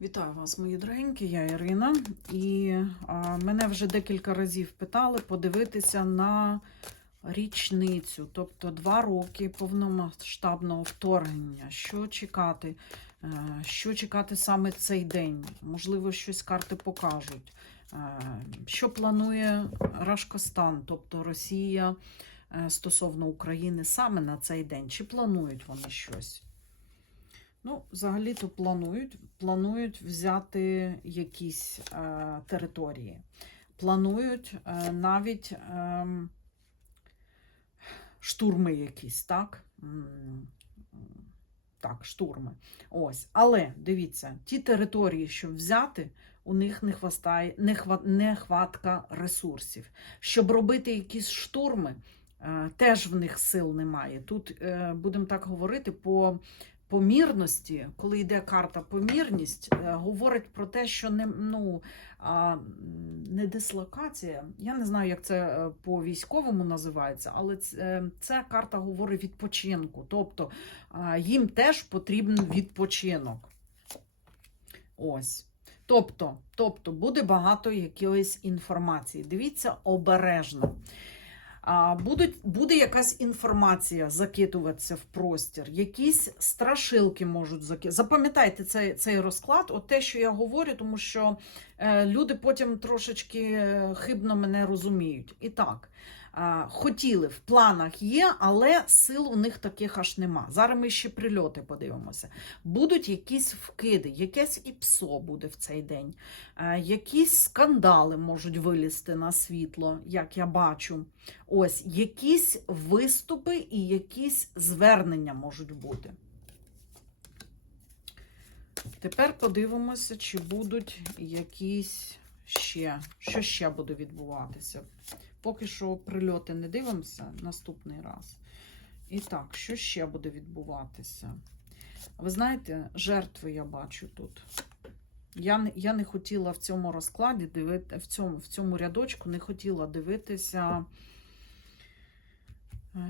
Вітаю вас, мої дорогенькі, я Ірина, і а, мене вже декілька разів питали подивитися на річницю, тобто два роки повномасштабного вторгнення. Що чекати? Е, Що чекати саме цей день? Можливо, щось карти покажуть. Е, Що планує Рашкостан, тобто Росія е, стосовно України саме на цей день? Чи планують вони щось? Ну, взагалі-то планують, планують взяти якісь е, території. Планують е, навіть е, штурми якісь, так? Так, штурми. Ось. Але дивіться, ті території, що взяти, у них не хвастає, не хва, нехватка ресурсів. Щоб робити якісь штурми, е, теж в них сил немає. Тут, е, будемо так говорити, по помірності, коли йде карта помірність, е, говорить про те, що не, ну, не дислокація. Я не знаю, як це е, по військовому називається, але ц- е, ця карта говорить відпочинку. Тобто їм теж потрібен відпочинок. Ось. Тобто, тобто буде багато якоїсь інформації. Дивіться обережно. А, будуть, буде якась інформація закидуватися в простір, якісь страшилки можуть закидати. Запам'ятайте цей, цей розклад, от те, що я говорю, тому що е, люди потім трошечки е, хибно мене розуміють. І так, хотіли, в планах є, але сил у них таких аж нема. Зараз ми ще прильоти подивимося. Будуть якісь вкиди, якесь ІПСО буде в цей день, якісь скандали можуть вилізти на світло, як я бачу. Ось якісь виступи і якісь звернення можуть бути. Тепер подивимося, чи будуть якісь ще, що ще буде відбуватися. Поки що прильоти не дивимося наступний раз. І так, що ще буде відбуватися? Ви знаєте, жертви я бачу тут. Я не, я не хотіла в цьому розкладі дивити, в цьому, в цьому рядочку не хотіла дивитися,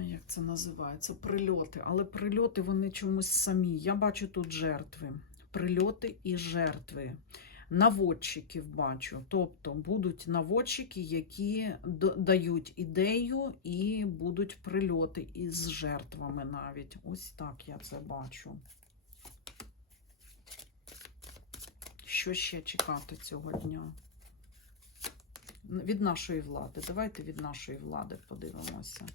як це називається, прильоти. Але прильоти вони чомусь самі. Я бачу тут жертви. Прильоти і жертви. Наводчиків бачу. Тобто будуть наводчики, які дають ідею і будуть прильоти із жертвами навіть. Ось так я це бачу. Що ще чекати цього дня? Від нашої влади. Давайте від нашої влади подивимося.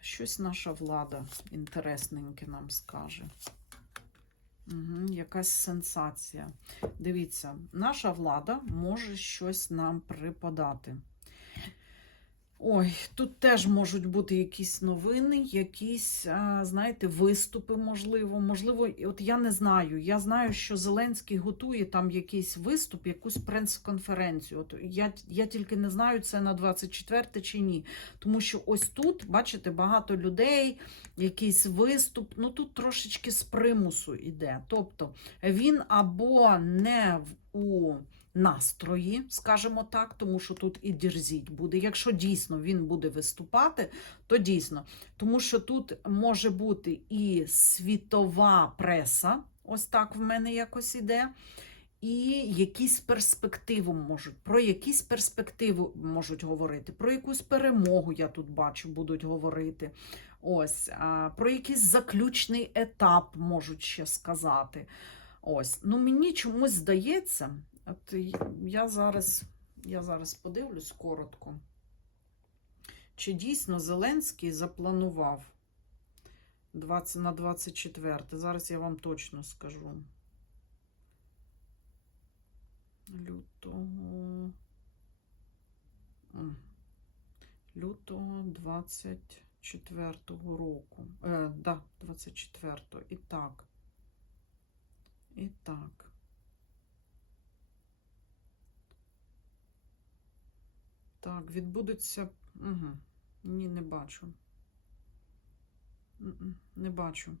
Щось наша влада інтересненьке нам скаже. Якась сенсація. Дивіться, наша влада може щось нам припадати. Ой, тут теж можуть бути якісь новини, якісь, знаєте, виступи, можливо. Можливо, от я не знаю. Я знаю, що Зеленський готує там якийсь виступ, якусь прес-конференцію. От я, я тільки не знаю, це на 24 чи ні. Тому що ось тут, бачите, багато людей, якийсь виступ. Ну тут трошечки з примусу йде. Тобто він або не в у настрої, скажімо так, тому що тут і дерзіть буде. Якщо дійсно він буде виступати, то дійсно. Тому що тут може бути і світова преса, ось так в мене якось іде. І якісь перспективи можуть, про якісь перспективи можуть говорити, про якусь перемогу я тут бачу, будуть говорити. Ось, про якийсь заключний етап можуть ще сказати. Ось, ну мені чомусь здається, от я зараз, я зараз подивлюсь коротко, чи дійсно Зеленський запланував 20, на 24. Зараз я вам точно скажу. Лютого. Лютого 24-го року. Е, да, 24. І так. І так. Так, відбудеться. Угу. Ні, не бачу. Не бачу.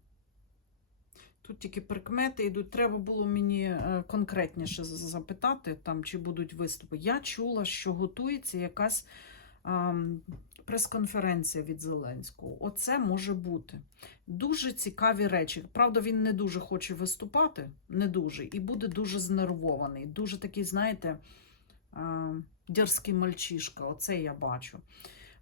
Тут тільки прикмети йдуть. Треба було мені е, конкретніше запитати, там, чи будуть виступи. Я чула, що готується якась прес-конференція від Зеленського. Оце може бути. Дуже цікаві речі. Правда, він не дуже хоче виступати, не дуже, і буде дуже знервований. Дуже такий, знаєте, дерзкий мальчишка. Оце я бачу.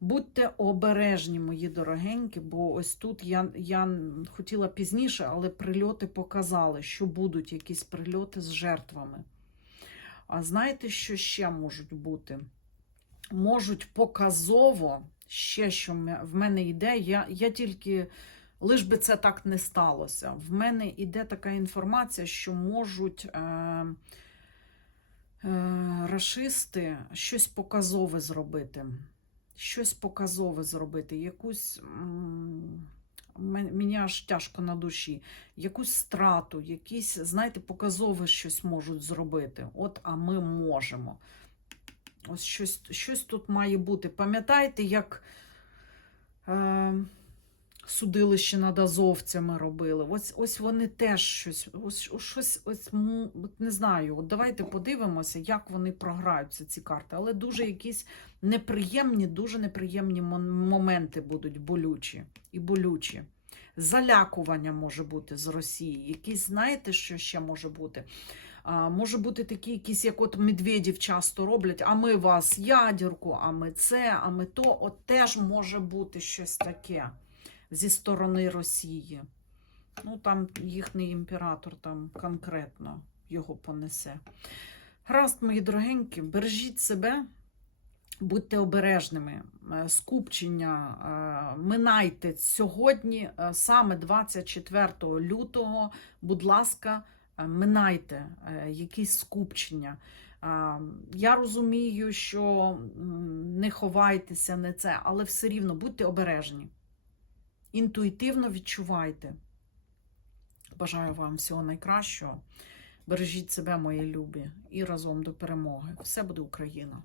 Будьте обережні, мої дорогенькі, бо ось тут я, я хотіла пізніше, але прильоти показали, що будуть якісь прильоти з жертвами. А знаєте, що ще можуть бути? Можуть показово, ще що в мене йде, я, я тільки, лиш би це так не сталося. В мене йде така інформація, що можуть е, е, рашисти щось показове зробити. Щось показове зробити, якусь. Мені аж тяжко на душі, якусь страту, якісь, знаєте, показове щось можуть зробити. От, а ми можемо. Ось щось, щось тут має бути. Пам'ятаєте, як е, судилище над азовцями робили? Ось, ось вони теж щось, ось, ось щось, ось, не знаю. От давайте подивимося, як вони програються, ці карти. Але дуже якісь неприємні, дуже неприємні моменти будуть болючі і болючі. Залякування може бути з Росії. Якісь, знаєте, що ще може бути? А, може бути такі, якісь, як от медведів часто роблять, а ми вас ядерку, а ми це, а ми то. От теж може бути щось таке зі сторони Росії. Ну, там їхній імператор там конкретно його понесе. Гаразд, мої дорогенькі, бережіть себе, будьте обережними, е, скупчення, е, минайте сьогодні, е, саме 24 лютого, будь ласка, минайте якісь скупчення. Я розумію, що не ховайтеся, не це, але все рівно будьте обережні. Інтуїтивно відчувайте. Бажаю вам всього найкращого. Бережіть себе, мої любі, і разом до перемоги. Все буде Україна!